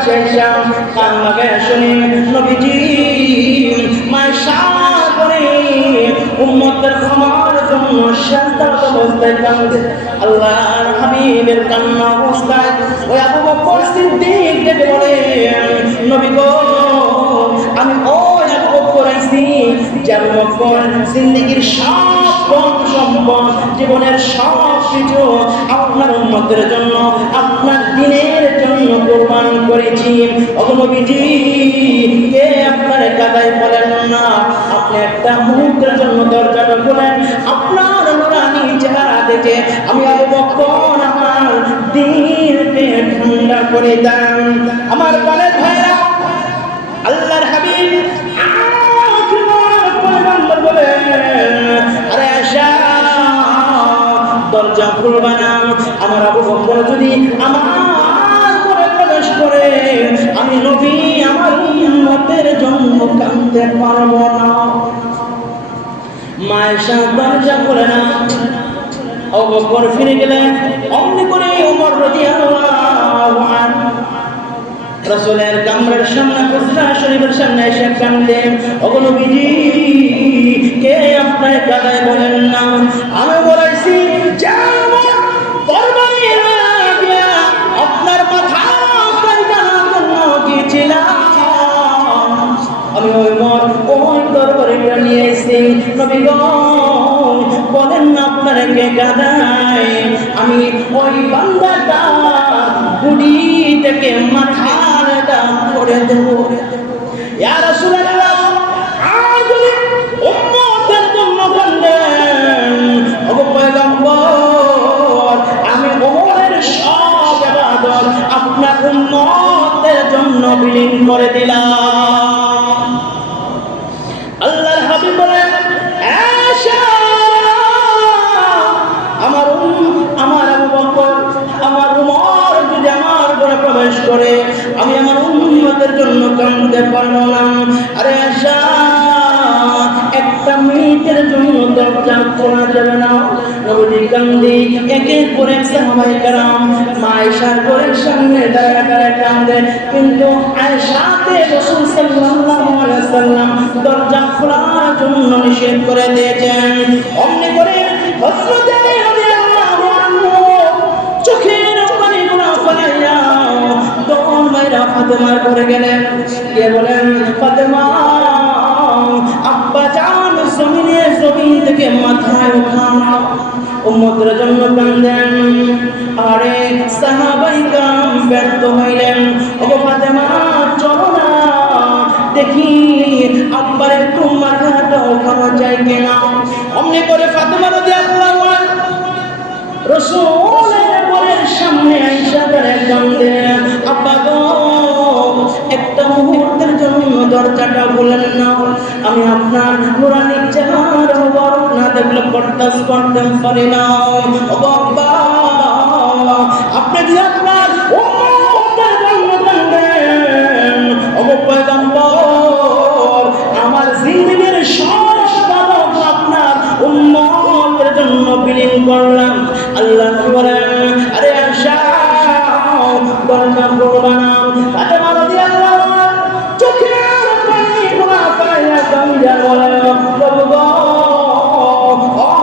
পাশে এসে কান লাগায় শুনি নবীজি মাশাআল্লাহ করে উম্মতের ক্ষমার জন্য শান্তার অবস্থায় কাঁদে। আল্লাহর হাবিবের কান্না অবস্থায় ওই আবু বকর সিদ্দিক ডেকে বলে নবী গো আমি ওই আবু বকর আইছি যে আবু বকর জিন্দেগীর সব সম্পদ জীবনের সব কিছু আপনার উম্মতের জন্য আপনার দ্বীনের জন্য কুরবান করেছি। ওগো নবীজি কে আপনার কাদায় বলেন না আপনি একটা মুহূর্তের জন্য দরজাটা খুলেন আপনার নুরানি চেহারা দেখে আমি আবু বকর আমার দ্বীনকে ঠান্ডা করে দেন। আমার কলেজ ভাইরা আল্লাহর হাবিব পয়গম্বর বলেন আরে আয়েশা দরজা খুলবা না। আমার আবু বকর যদি আমার ঘরে প্রবেশ করে আমি নবী আমার উম্মতের জন্য কাঁদতে পারবো না। আয়েশা দরজা খুলে না। আবু বকর ফিরে গেলেন। অমনি করে ওমর রাদিয়াল্লাহু আনহু রাসূলের কামরার সামনে হুজরা শরীফের সামনে এসে কাঁদলেন। ওগো নবীজি কে আপনার কাদায় বলেন না আমি বলেছি আপনার মাথা গিয়েছিলাম আমি ওই মর ওই দরবারে নিয়ে এসেছি। নবী গো বলেন না আপনার কে কাদায় আমি ওই বান্দাটা বুড়ি থেকে মাথার দাম করে দেব। ইয়া রাসূলুল্লাহ আজলি উম্মতের জন্য কাঁদেন। ওগো পয়গম্বর আমি ওমরের সব ইবাদত আপনার উম্মতের জন্য বিলীন করে দিলাম। আল্লাহর হাবিব বলেন আয়েশা আমার আবু বকর আমার উমর যদি আমার ঘরে প্রবেশ করে আমি আমার উম্মতের জন্য কাঁদতে পারবো না। আরে আয়েশা একটা মিনিটের জন্য দরজা খোলা যাবে না। নবী কান্দি একের পর এক সাহাবায়ে কেরাম আয়েশার ঘরের সামনে দাঁড়ায় দাঁড়ায় কাঁদে কিন্তু আয়েশাকে রাসূল সাল্লাল্লাহু আলাইহি ওয়াসাল্লাম দরজা খোলার জন্য নিষেধ করে দিয়েছেন। অমনি করে হযরত আলী রাদিয়াল্লাহু আনহু চোখের পানিগুলো ফেলাইয়া দৌড় মাইরা ফাতেমার ঘরে গেলেন। কে বলেন ফাতেমা আব্বা জান জমিন থেকে মাথায় উঠানো উম্মতের জন্য কাঁদেন। আরে সাহাবায়ে কেরাম ব্যর্থ হইলেন। ওগো ফাতেমা চলো না দেখি আব্বার একটু মাথাটা উঠানো যায় কিনা। অমনি করে ফাতেমা রাদিয়াল্লাহু আনহা রাসূলের ঘরের সামনে আয়েশা করে কাঁদেন। আব্বা গো একটা মুহূর্তের জন্য দরজাটা খুলেন না আমি আপনার নুরানি চেহারা মুবারক না দেখলে বরদাস্ত করতে পারি না। ও বাবা আপনি যদি আপনার উম্মতের জন্য কাঁদেন ও পয়গম্বর আমার জিন্দেগীর সব ইবাদত আপনার উম্মতের জন্য বিলীন করলাম। আল্লাহ বলেন আরে আয়েশা দরজা খুলবা না। ফাতেমা রাদিয়াল্লাহু আনহা চোখের পানি গুলা ফেলাইয়া কাঁদিয়া বলেন প্রভু গো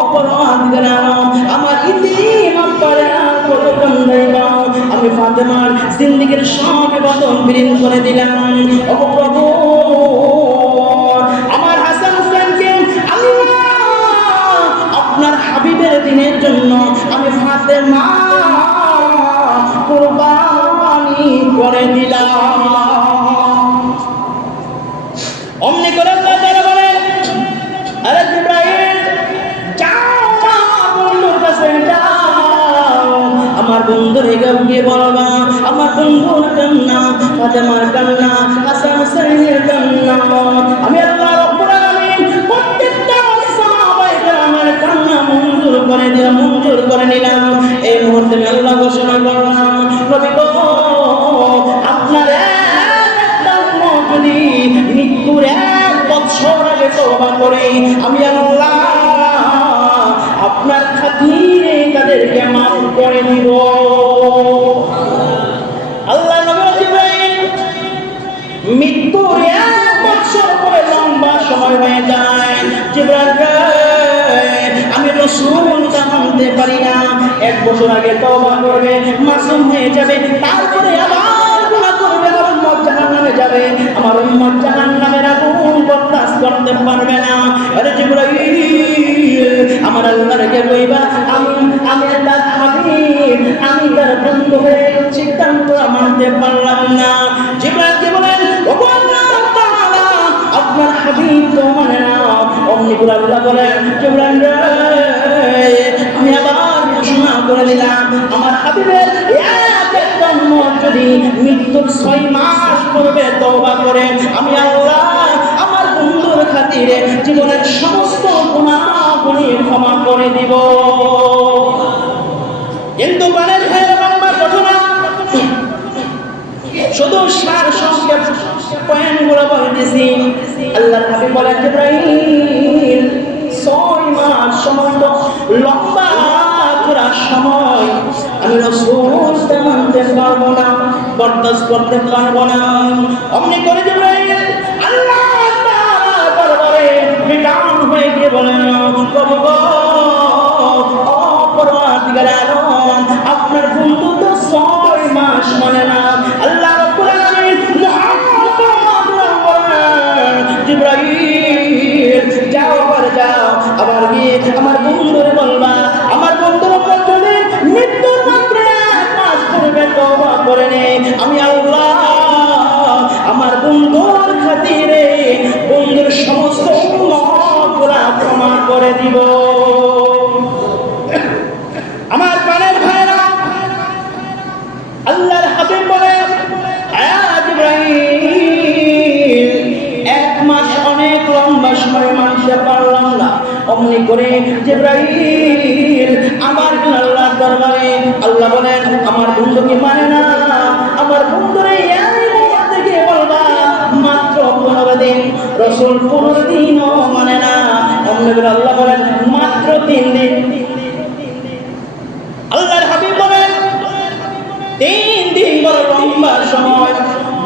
অপরাধ গেলাম আমার ইতিম আব্বারে কত কান্দাইবা আমি ফাতেমার জিন্দেগীর সব ইবাদত বিলীন করে দিলাম। ও প্রভু আমার হাসান হুসাইনকে আমি আপনার হাবিবের দিনের জন্য আমি ফাতেমা কুরবানি করে দিলাম। অমনি করে আল্লাহ তাআলা বলেন আরে জিবরাইল যাও বন্ধুর কাছে যাও আমার বন্ধুর গিয়ে বলবা আমার বন্ধুর কান্না ফাতেমার কান্না হাসান হুসাইনের কান্না আমি আল্লাহ রাব্বুল আলামিন প্রত্যেকটা সাহাবায়ে কেরামের কান্না মঞ্জুর করে নিলাম। এই মুহূর্তে আমি আল্লাহ ঘোষণা করলাম নবী গো আপনার একটা উম্মত যদি মৃত্যুর 1 বছর আগে তওবা করে আমি আল্লাহ আপনার খাতিরে তাদেরকে মাফ করে দিব। আল্লাহ নবী জিবরাইল মৃত্যু 1 বছর পরে লম্বা সময় হয়ে যায়। জিবরাইল, আমি রাসূল তা মানতে পারি না। 1 বছর আগে তওবা করবে, মাসুম হয়ে যাবে, তারপরে আবার গুনাহ করবে, আর উম্মত জাহান্নামে যাবে। আমার উম্মত জাহান্নামের আগুন বরদাস্ত করতে পারবে না। আরে জিবরাইল, আমার আল্লাহকে কইবা আমি আল্লাহর হাবিব, আমি তার বন্ধু হয়ে সিদ্ধান্ত মানতে পারলাম না। জিবরাইলকে বলেন, ও আল্লাহ তাআলা, আপনার হাবিব তো মানে না। অমনি করে আল্লাহ বলেন, জিবরাইল, আমি আবার ঘোষণা করে দিলাম, আমার হাবিবের একটা উম্মত যদি মৃত্যুর 6 মাস পূর্বে তওবা করে, আমি আল্লাহ আমার বন্ধুর খাতিরে জীবনের সমস্ত গুনাহগুলি ক্ষমা করে দিব। কিন্তু বানের ভাইয়ের লম্বা ঘটনা, শুধু সার সংক্ষেপ পয়েন্টগুলো বলতেছি। আল্লাহর হাবিব বলেন, জিবরাইল, 6 মাস সময় তো লম্বা পুরা সময়, আমি রাসূল মানতে পারবো না, বরদাস্ত করতে পারবো না। অমনি করে জিবরাইল আল্লাহ তাআলার দরবারে বিটান হয়ে গিয়ে বলেন, প্রভু গো, ও পরওয়ারদিগার আলম, আপনার বন্ধু তো 6 মাস মানে না। আল্লাহ রাব্বুল আলামিন জিবরাইল, যাও আবার যাও, আবার গিয়ে আমার বন্ধুরে বলবা, আমার বন্ধুর পক্ষে মৃত্যুর মাত্র 1 মাস পূর্বে তওবা করে নে, আমি আল্লাহ আমার বন্ধুর খাতিরে বন্ধুর সমস্ত গুনাহ ক্ষমা করে দিব। আমার প্রাণের ভাইরা, আল্লাহর হাবিব বলেন, জিবরাইল, 1 মাস অনেক লম্বা সময় মানতে পারলাম না। অমনি করে জিবরাইল আমার আল্লাহর দরবারে, আল্লাহ বলেন, আমার বন্ধুকে মানে না, আমার বন্ধুরে এই মুহূর্তে গিয়ে বলবা মাত্র 15 দিন। রাসূল 15 দিনও মানে না। অমনি করে আল্লাহ বলেন, মাত্র 3 দিন। আল্লাহর হাবিব বলেন, 3 দিন বড় লম্বা সময়।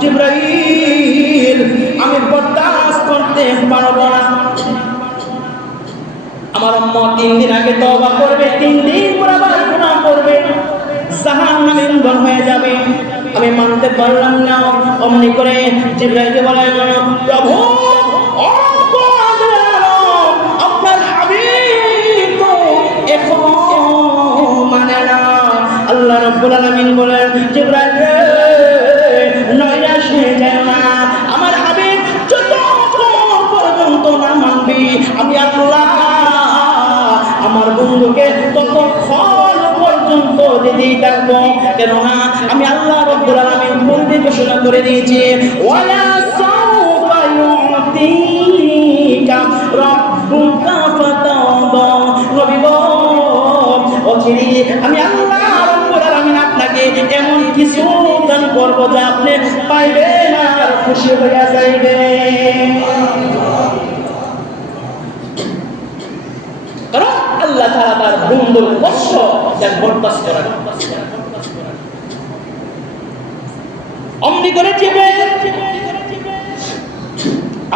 জিবরাইল, আমি বরদাস্ত করতে পারবো না। আমার উম্মত 3 দিন আগে তওবা করবে, 3 দিন পর আবার গুনাহ করবে, জাহান্নামে ইন্ধন হয়ে যাবে, আমি মানতে পারলাম না। অমনি করে জিবরাইল বলেন, প্রভু, ও আপনার হাবিব তো এখনো মানে না। আল্লাহ রাব্বুল আলামিন বলেন, জিবরাইল, নৈরাশ হয়ে যায় না, আমার হাবিব যতক্ষণ পর্যন্ত না মানবি, আমি আল্লাহ আমার বন্ধুকে ততক্ষণ পর্যন্ত দিতেই থাকবো। কেননা আমি আল্লাহ রাব্বুল আলামিন পূর্বে ঘোষণা করে দিয়েছি, ওয়ালা সাওফা ইউতিকা রাব্বুকা ফাতাওবা। নবী গো, আমি আল্লাহ রাব্বুল আলামিন আপনাকে এমন কিছু দান করব যা আপনি পাইবেন আর খুশি হয়ে যাইবেন। কারণ আল্লাহ তাআলা তার বন্ধুর কষ্ট বরদাস্ত করেন। অমনি করে জিবরাইল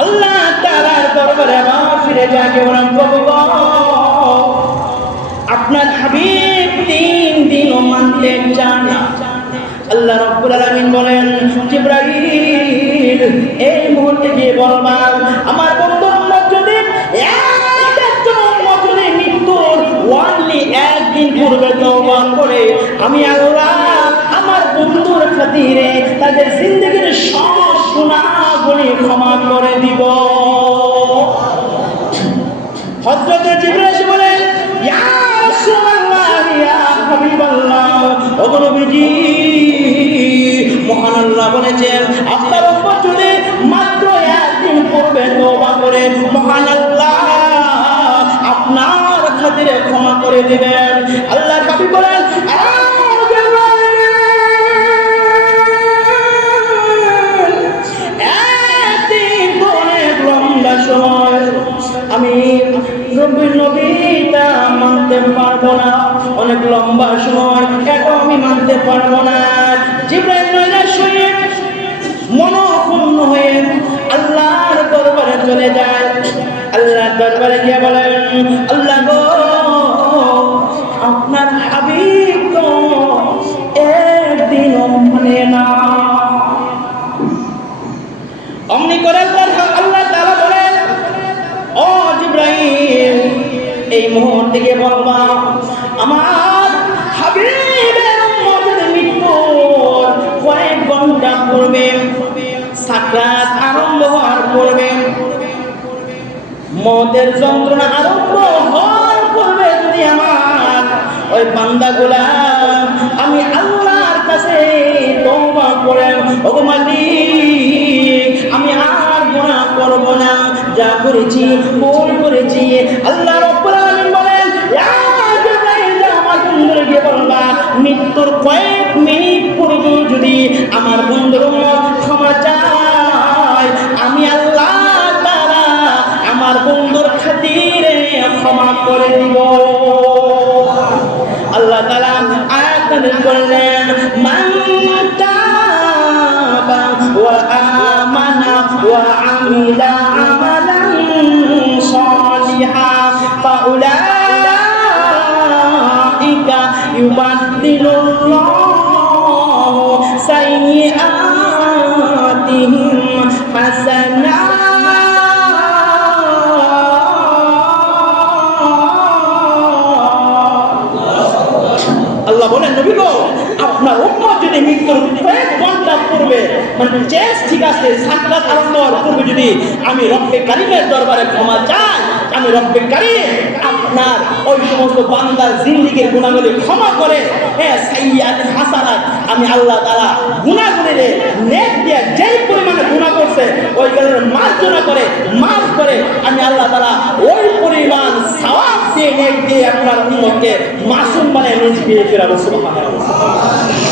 আল্লাহ তাআলার দরবারে আবার ফিরে যায়, বলেন, প্রভু গো, আপনার হাবিব 3 দিনও মানতে চান না। আল্লাহ রাব্বুল আলামিন বলেন, জিবরাইল, এই মুহূর্তে গিয়ে বলবা, আমার বন্ধুর উম্মত যদি মৃত্যুর ওয়ানলি 1 দিন পূর্বে তওবা করে, আমি আল্লাহ আমার বন্ধুর খাতিরে তাদের জিন্দেগীর সব গুনাহগুলি ক্ষমা করে দিব। হযরত জিবরাইল বলেন, ইয়া রাসূলুল্লাহ, ইয়া হাবিবাল্লাহ, ও নবীজি, মহান আল্লাহ বলেছেন, আপনার উম্মত যদি মাত্র 1 দিন পূর্বে তওবা করে, মহান আল্লাহ আপনার খাতিরে ক্ষমা করে দিবেন। আল্লাহর হাবিব বলেন, আমি নবীটা মানতে পারবো না, অনেক লম্বা সময়, এটা আমি মানতে পারবো না। জিবরাইল নৈরাশ হয়ে মনক্ষুণ্ণ হয়ে আল্লাহর দরবারে চলে যায়। আল্লাহর দরবারে গিয়ে বলেন, আল্লাহ গো, আপনার হাবিব তো একদিনও মানে না। অমনি করে আল্লাহ তাআলা বলেন, ও জিবরাইল, এই মুহূর্তে গিয়ে বলবা আমার হাবিবের উম্মতের মৃত্যুর কয়েক ঘন্টা পূর্বে সাকরাত আরম্ভ হওয়ার পূর্বে, মওতের যন্ত্রণা আরম্ভ হওয়ার পূর্বে যদি আমার ওই বান্দাগুলা আমি আল্লাহর কাছে তওবা করে, ওগো মালিক আমি আর গুনাহ করব না, যা করেছি ভুল করেছি। আল্লাহ রাব্বুল আলামিন বলেন, ইয়া জিবরাইল আমার বন্ধুরে গিয়ে বলবা মৃত্যুর কয়েক মিনিট পূর্বে যদি আমার বন্ধুর উম্মত ক্ষমা চায়, আমি আল্লাহ তাআলা আমার বন্ধুর খাতিরে ক্ষমা করে দিব। আল্লাহ তাআলা আয়াত নাযিল করলেন, মান তাবা ওয়া আমানা ওয়া আমিলা আমালান সালিহা ফাউলাইকা ইউবাদদিলুল্লাহু সাইয়্যাতিহিম হাসানাত। আল্লাহ বলেন, নবী গো, আপনার উম্মত যদি মৃত্যুর কয়েক ঘন্টা পূর্বে, মানে চেস ঠিক আছে, সাকরাত আরম্ভ হওয়ার পূর্বে যদি আমি রব্বে কারীমের দরবারে ক্ষমা চাই, আমি রব্বে কারীম আপনার ওই সমস্ত বান্দার জিন্দেগীর গুনাহগুলি ক্ষমা করে, হ্যাঁ সাইয়্যাত হাসানাত, আমি আল্লাহ তাআলা গুনাহগুলিরে নেক দিয়ে যেই পরিমাণে গুনাহ করছে ওইগুলোর মার্জনা করে মাফ করে আমি আল্লাহ তাআলা ওই পরিমাণ সওয়াব দিয়ে নেক দিয়ে আপনার উম্মতকে মাসুম বানায় নিজ ফিরে ফেরাবো। সুবহানাল্লাহ।